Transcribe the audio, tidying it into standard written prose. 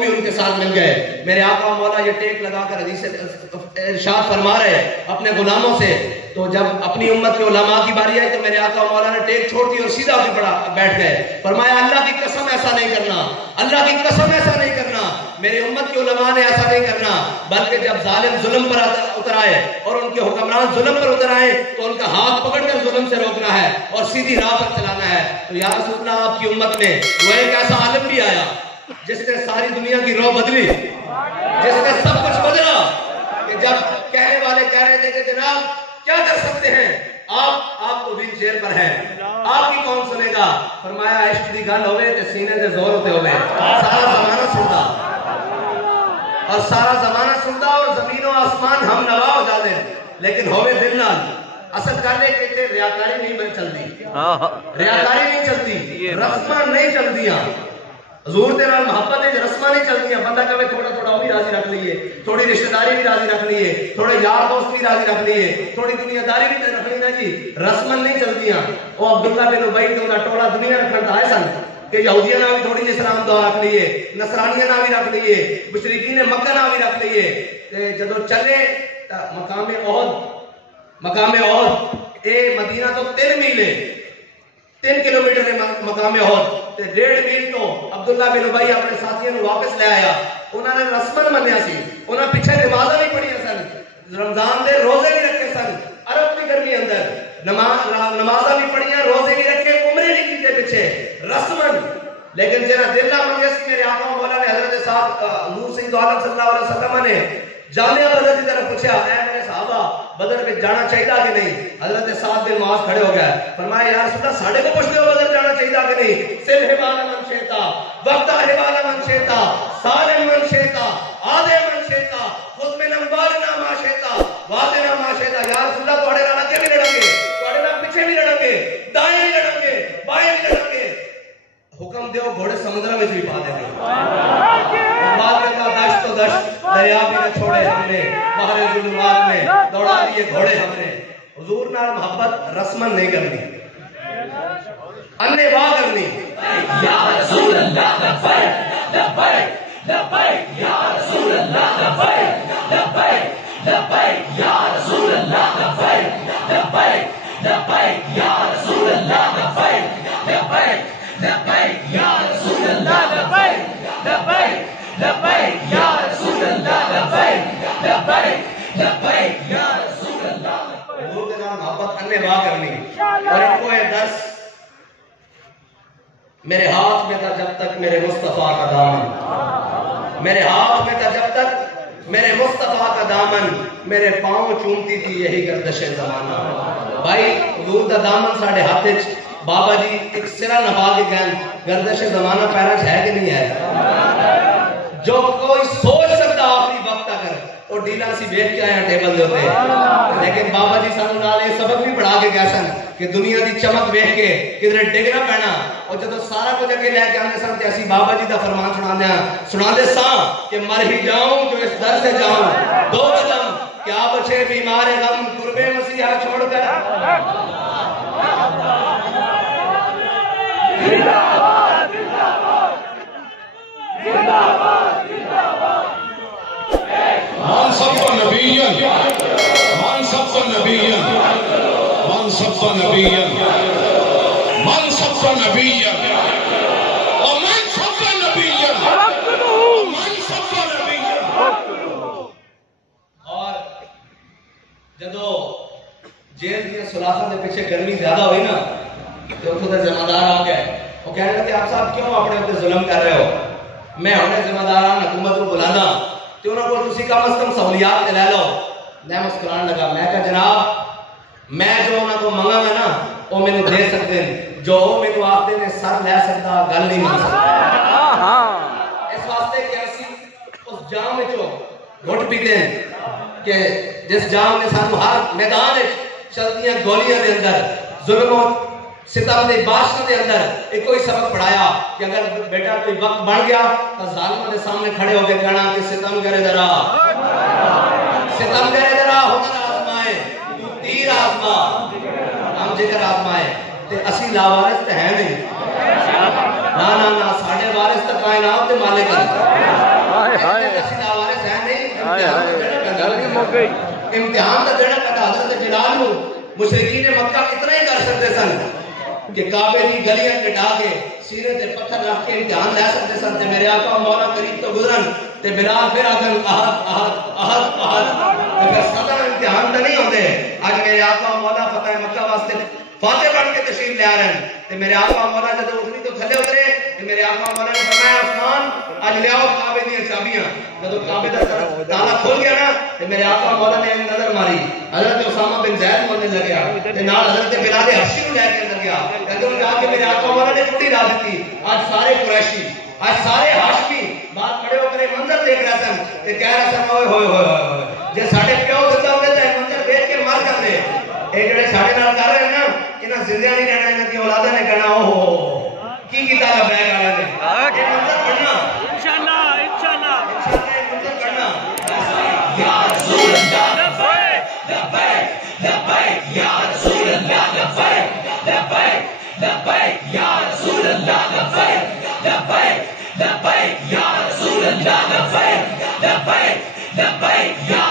بھی ان کے ساتھ مل گئے. میرے آقا مولا یہ ٹیک لگا کر حدیث ارشاد فرما رہے اپنے غلاموں سے. تو جب اپنی امت کے علماء کی باری آئی تو میرے آقا مولا نے ٹیک چھوڑ دی اور سیدھا ہو کے بیٹھ گئے. فرمایا اللہ کی قسم ایسا نہیں کرنا, اللہ کی قسم ایسا نہیں کرنا, میرے امت کے علماء نے ایسا نہیں کرنا, بلکہ جب ظالم ظلم پر اتر آئے اور ان کے حکمران ظلم پر اتر آئے تو ان کا ہاتھ پکڑ کر ظلم سے روکنا ہے اور سیدھی راہ پر چلانا ہے. تو یا رسول اللہ آپ کی امت میں وہ ایک ایسا عالم بھی آیا جس نے ساری دنیا کی رو بدلی, جس نے سب کچھ بدلا, کہ جب کہنے والے کہہ رہے تھے کہ جناب کیا کر سکتے ہیں آپ تو ویل چیئر پر ہیں, آپ کی کون سنے گا. فرمایا عشق دی گل ہوئے تے سینے دے زور ہوتے ہوئے سارا زمانہ سنتا اور سارا زمانہ سنتا اور زمین و آسمان ہم نوا ہو جاتے ہیں, لیکن ہوئے دل نال. اصل گل ہے کہ ریاکاری نہیں چلتی, ریاکاری نہیں چلتی, رسماں نہیں چلدیاں, حضور دے نال محبت ہے, رسماں نہیں چلدیاں. بندہ کہے تھوڑا تھوڑا وہ بھی راضی رکھ لئیے, تھوڑی رشتہ داری بھی راضی رکھ لئیے, تھوڑے یار دوست بھی راضی رکھ لئیے, تھوڑی دنیا داری بھی رکھ لئیے. جی رسماں نہیں چلدیاں. وہ عبداللہ بن ابی تے انہاں ٹولا دنیا رکھن تے آئے سن کہ یہودیاں نال بھی تھوڑی جی سلام دعا رکھ لئیے, نصرانیاں نال بھی رکھ لئیے, مشرکین مکہ نال بھی رکھ لئیے. تے جدوں چلے مقام احد اے مدینہ تو 3 میل ہے, 3 کلومیٹر ہے مقام احد, تے 1.5 میل تو عبداللہ بن ابی اپنے ساتھیوں کو واپس لے آیا. انہوں نے رسمن منیا سی, انہوں نے پیچھے نمازاں نہیں پڑھیاں سن, رمضان دے روزے بھی رکھے سن, عرب کی گرمی اندر نمازاں بھی پڑھیاں, روزے بھی رکھے, عمرے نہیں کیتے پیچھے رسمن. لیکن جنہاں دل نہ منگے سی میرے آقا مولا نے حضرت صاحب حضور سید عالم صلی اللہ علیہ وسلم نے جامعہ بدر کی طرف پوچھا, اے میرے صحابہ بدر میں جانا چاہیے کہ نہیں. حضرت سعد بن معاذ کھڑے ہو گئے, فرمایا یا رسول اللہ ساڑھے کو پوچھتے ہو بدر جانا چاہیے کہ نہیں. سل حبال من شیطا وقت حبال من شیطا سالم من شیطا آدھے من شیطا خود من انبالنا ما شیطا وادنا ما شیطا. یا رسول اللہ توڑے نال اگے بھی لڑیں گے, توڑے نال پیچھے بھی لڑیں گے, دائیں بھی لڑیں گے, بائیں بھی لڑیں گے. حکم دیو گھوڑے سمندر میں بھی پا دیں گے. بات کا دشت تو دشت دریا بھی نہ چھوڑے ہم نے, باہر ظلمات میں دوڑا دیے گھوڑے ہم نے. حضور نال محبت رسمن نہیں کرنی, انے واہ کرنی. یا رسول اللہ لبیک لبیک لبیک یا رسول اللہ لبیک لبیک لبیک یا رسول اللہ لبیک لبیک لبیک یا رسول اللہ لبیک لبیک لبیک یا رسول اللہ لبیک لبیک لبیک یا رسول اللہ لبیک لبیک لبیک یا رسول اللہ. حضور کے نام محبت انے واہ کرنی. اور ان کو یہ درس میرے ہاتھ میں تھا جب تک میرے مصطفیٰ کا دامن, میرے ہاتھ میں تھا جب تک میرے مصطفیٰ کا دامن, میرے پاؤں چومتی تھی یہی گردش زمانہ. بھائی حضور دا دامن ساڑھے ہاتھے بابا جی ایک سرا نبا کے گئن گردش زمانہ پیرا ہے کہ نہیں ہے. جو کوئی سوچ سکتا آخری وقت اگر اور ڈیلا سی بیٹھ کے آیا ٹیبل دے ہوتے, لیکن بابا جی سانو نال یہ سبق بھی پڑھا کے گئے سن کہ دنیا دی چمک ویکھ کے کدھر ڈگنا پینا. اور جدو سارا کچھ اگے لے کے آنے سن تے اسی بابا جی دا فرمان سناندے ساں کہ مر ہی جاؤں جو اس در سے جاؤں, 2 قدم کیا بچے بیمار غم قرب مسیحا چھوڑ کر. زندہ باد زندہ باد زندہ باد زندہ باد. من صف نبيا من صف نبيا من صف نبيا من صف نبيا ومن صف نبيا من صف نبيا. اور جدو جیل کی سلاسہ دے پیچھے گرمی زیادہ ہوئی نا تو اتھوں دے ذمہ دار آ گئے, وہ کہنے لگے آپ صاحب کیوں اپنے اوپر ظلم کر رہے ہو, میں ہونے ذمہ داران حکومت کو بلانا تو انہوں کو تسی کم از کم سہولیات لے لو. میں مسکران لگا, میں کہا جناب میں جو انہوں کو منگا گا نا وہ میں نے دے سکتے ہیں, جو وہ میں کو آتے نے سر لے سکتا گل نہیں مان سکتا. اس واسطے کہ اسی اس جام میں جو گھٹ پیتے ہیں کہ جس جام میں سانو ہر میدان چلدیاں گولیاں دے اندر ظلم و ستم دے بادشاہ دے اندر ایک کوئی سبق پڑھایا کہ اگر بیٹا کوئی وقت بڑھ گیا تو ظالموں کے سامنے کھڑے ہو کے کہنا کہ ستم کرے ذرا, ستم کرے ذرا, ہنر آزمائے تو تیر آزما, ہم جگر آزمائے. تے اسی لاوارث تے ہیں نہیں, نا نا نا ساڑھے وارث تے کائنات دے مالک ہیں. امتحان تو دینا پتا حضرت جلال کو مشرکین مکہ اتنا ہی کر سکتے سن کہ کعبے کی گلیاں کٹا کے سینے تے پتھر رکھ کے امتحان لے سکتے سن تے میرے آقا مولا کریم تو گزرن تے بلال پھر آدم احد اگر صدر امتحان تو نہیں ہوتے. آج میرے آقا مولا فتح مکہ واسطے فاتح بن کے تشریف لے آ رہے ہیں تے میرے آقا مولا جب اٹھنی تو تھلے اترے تے میرے آقا مولا نے فرمایا عثمان اج لے آؤ کعبے دی چابیاں. جب کعبے دا تالا کھل گیا نا تے میرے آقا مولا نے نظر ماری حضرت اسامہ بن زید بولنے لگا تے نال حضرت بلال حبشی نوں لے کے اندر گیا. اندر جا کے میرے آقا مولا نے ٹوٹی لا دیتی. آج سارے قریشی آج سارے ہاشمی بات کھڑے ہو کر منظر دیکھ رہے سن تے کہہ رہے سن اوئے ہوئے ہوئے ہوئے جے ساڈے پیو زندہ ہوندے تے منظر دیکھ کے مر جاندے. اے جڑے ساڈے نال کر رہے ہیں نا انہاں زندہ نہیں رہنا انہاں دی اولاداں نے کہنا اوہ کی کیتا لبیک والے نے اے منظر پڑھنا انشاءاللہ منظر پڑھنا یا رسول اللہ لبیک لبیک لبیک یا رسول اللہ لبیک لبیک لبیک یا رسول اللہ لبیک لبیک لبیک یا رسول اللہ لبیک لبیک لبیک یا